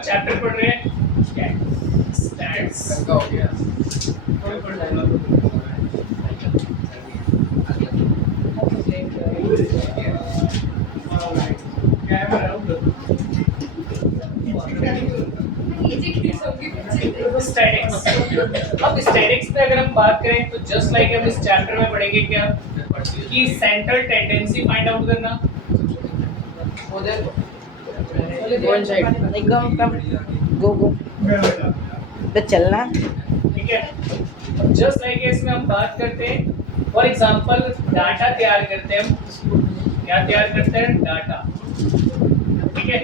Chapter पढ़ रहे हैं स्टैट्स। स्टैटिक्स। अब स्टैटिक्स पे अगर हम बात करें तो जस्ट लाइक हम इस चैप्टर में पढ़ेंगे क्या कि सेंट्रल टेंडेंसी फाइंड आउट करना। वन साइड नहीं, कम कम गो गो तो चलना। ठीक है, जस्ट लाइक इसमें हम बात करते हैं फॉर एग्जांपल डाटा तैयार करते हैं। हम क्या तैयार करते हैं? डाटा। ठीक है,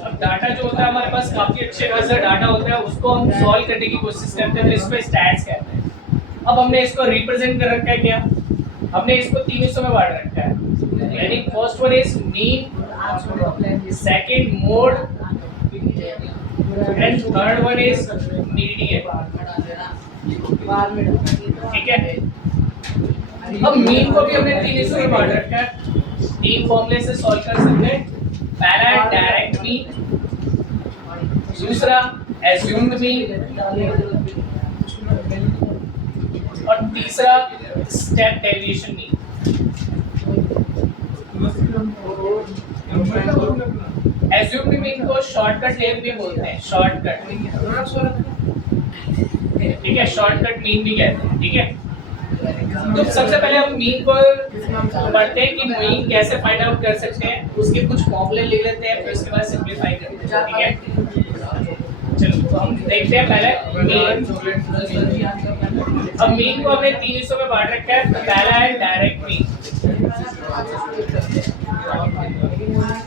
अब डाटा जो होता है हमारे पास काफी अच्छे खासा डाटा होता है, उसको हम सॉल्व करने की कोशिश करते हैं, तो इसको स्टैट्स कहते हैं। अब हमने इसको रिप्रेजेंट कर रखा है क्या? हमने इसको तीन हिस्सों में बांट रखा है, यानी first one is mean, second mode and third one is median. ठीक है, अब मीन को भी हमने तीन हिस्सों में बांट रखा है, तीन फॉर्मूले से सॉल्व कर सकते हैं। पहला है डायरेक्ट मीन, दूसरा एज्यूम्ड मीन और तीसरा step deviation mean. Assumed mean को शॉर्टकट लेंथ भी बोलते हैं, शॉर्टकट। ठीक है, शॉर्टकट मीन भी कहते हैं। ठीक है, तो सबसे पहले हम मीन को पढ़ते हैं कि मीन कैसे फाइंड आउट कर सकते हैं, उसके कुछ फॉर्मूले लिख लेते हैं, फिर उसके बाद सिंपलीफाई करते हैं। ठीक है, चलो तो हम देखते हैं पहले मीन। अब मीन को हमने तीन हिस्सों में बांट रखा है। पहला है डायरेक्ट मीन,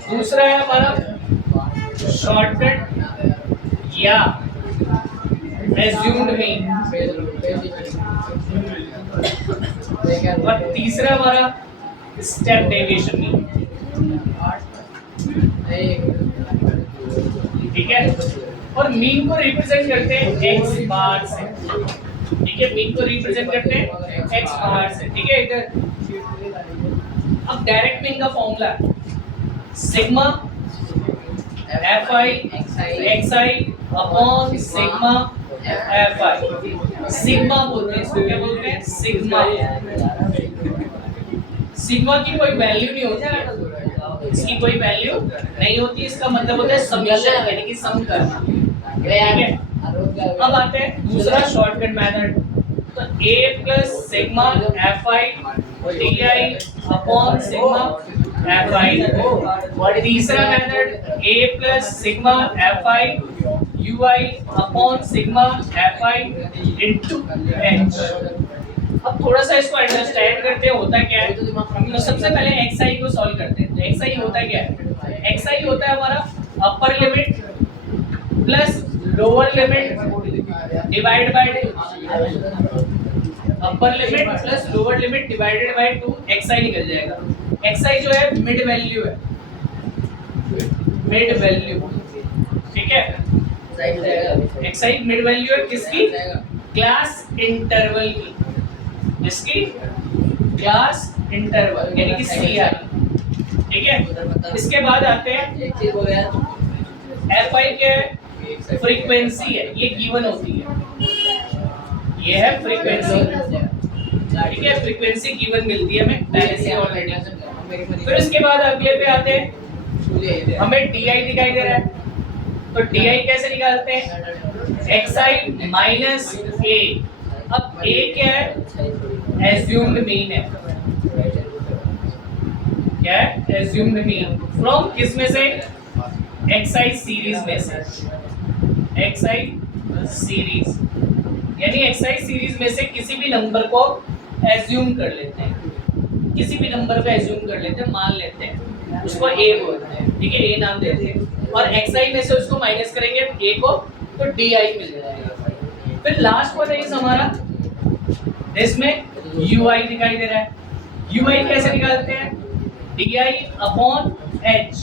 दूसरा है हमारा शॉर्टकट या एज्यूम्ड मीन और तीसरा हमारा स्टेप डेविएशन मीन। ठीक है, और मीन को रिप्रेजेंट करते हैं एक्स बार से। ठीक है, मीन को रिप्रेजेंट करते हैं एक्स बार से। ठीक है, इधर अब डायरेक्ट मीन का फॉर्मूला सिग्मा एफ आई एक्स आई अपॉन सिग्मा एफ आई। सिग्मा बोलते हैं इसको, क्या बोलते हैं? सिग्मा। सिग्मा की कोई वैल्यू नहीं होती है, इसकी कोई वैल्यू नहीं होती, इसका मतलब होता है समेशन, यानी कि सम करना। ठीक है, अब आते हैं दूसरा शॉर्टकट मेथड, तो a plus sigma F I D I upon sigma F I. तीसरा method a plus sigma F I U I upon sigma F I into H. अब थोड़ा सा इसको अंडरस्टैंड करते हैं होता क्या है। तो सबसे पहले xi को सॉल्व करते हैं। तो xi होता क्या है? xi होता है हमारा upper limit plus lower limit divide by 2। Upper limit plus lower limit divided by 2 xi निकल जाएगा। xi जो है मिड वैल्यू है, मिड वैल्यू। ठीक है, xi मिड वैल्यू है किसकी? क्लास इंटरवल की, इसकी क्लास इंटरवल यानी कि CI। ठीक है, इसके बाद आते हैं fi क्या है? फ्रीक्वेंसी है, ये गिवन होती है, ये है फ्रीक्वेंसी। ठीक है, फ्रीक्वेंसी गिवन मिलती है हमें पहले से ऑलरेडी। फिर इसके बाद अगले पे आते हैं, हमें DI दिखाई दे रहा है, तो DI कैसे निकालते हैं? xi minus a। अब a क्या है? एज्यूम्ड मीन है। क्या है? एज्यूम्ड मीन फ्रॉम किस में से? xi सीरीज में से। xi सीरीज यानी xi सीरीज में से किसी भी नंबर को एज्यूम कर लेते हैं, किसी भी नंबर को एज्यूम कर लेते हैं, मान लेते हैं, उसको a बोलते हैं। ठीक है, a नाम देते हैं, और xi में से उसको माइनस करेंगे a को, तो di मिल जाएगा। फिर लास्ट वन है हमारा, इसमें ui दिखाई दे रहा है। ui कैसे निकालते हैं? di अपॉन h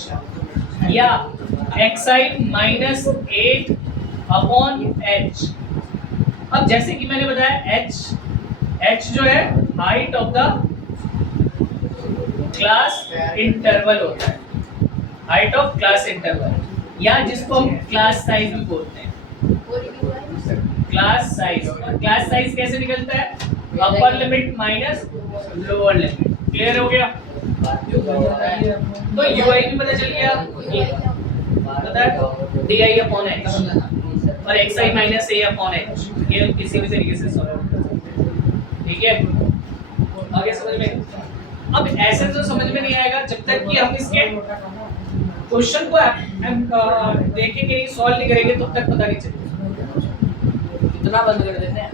या xi minus a upon h। अब जैसे कि मैंने बताया h जो है height of the class interval होता है। हाइट ऑफ क्लास इंटरवल, या जिसको हम क्लास साइज भी बोलते हैं। क्लास साइज, और क्लास साइज कैसे निकलता है? Upper limit minus lower limit. Clear हो गया? तो यूआई भी पता चल गया, पता है डी आई अपॉन एच और एक्स आई माइनस ए अपॉन एच, ये किसी भी तरीके से सॉल्व कर सकते हैं। ठीक है, आगे समझ में? अब ऐसे तो समझ में नहीं आएगा जब तक कि हम इसके क्वेश्चन को देखेंगे नहीं, सॉल्व नहीं करेंगे, तब तक पता नहीं चलेगा। इतना बंद कर देते हैं।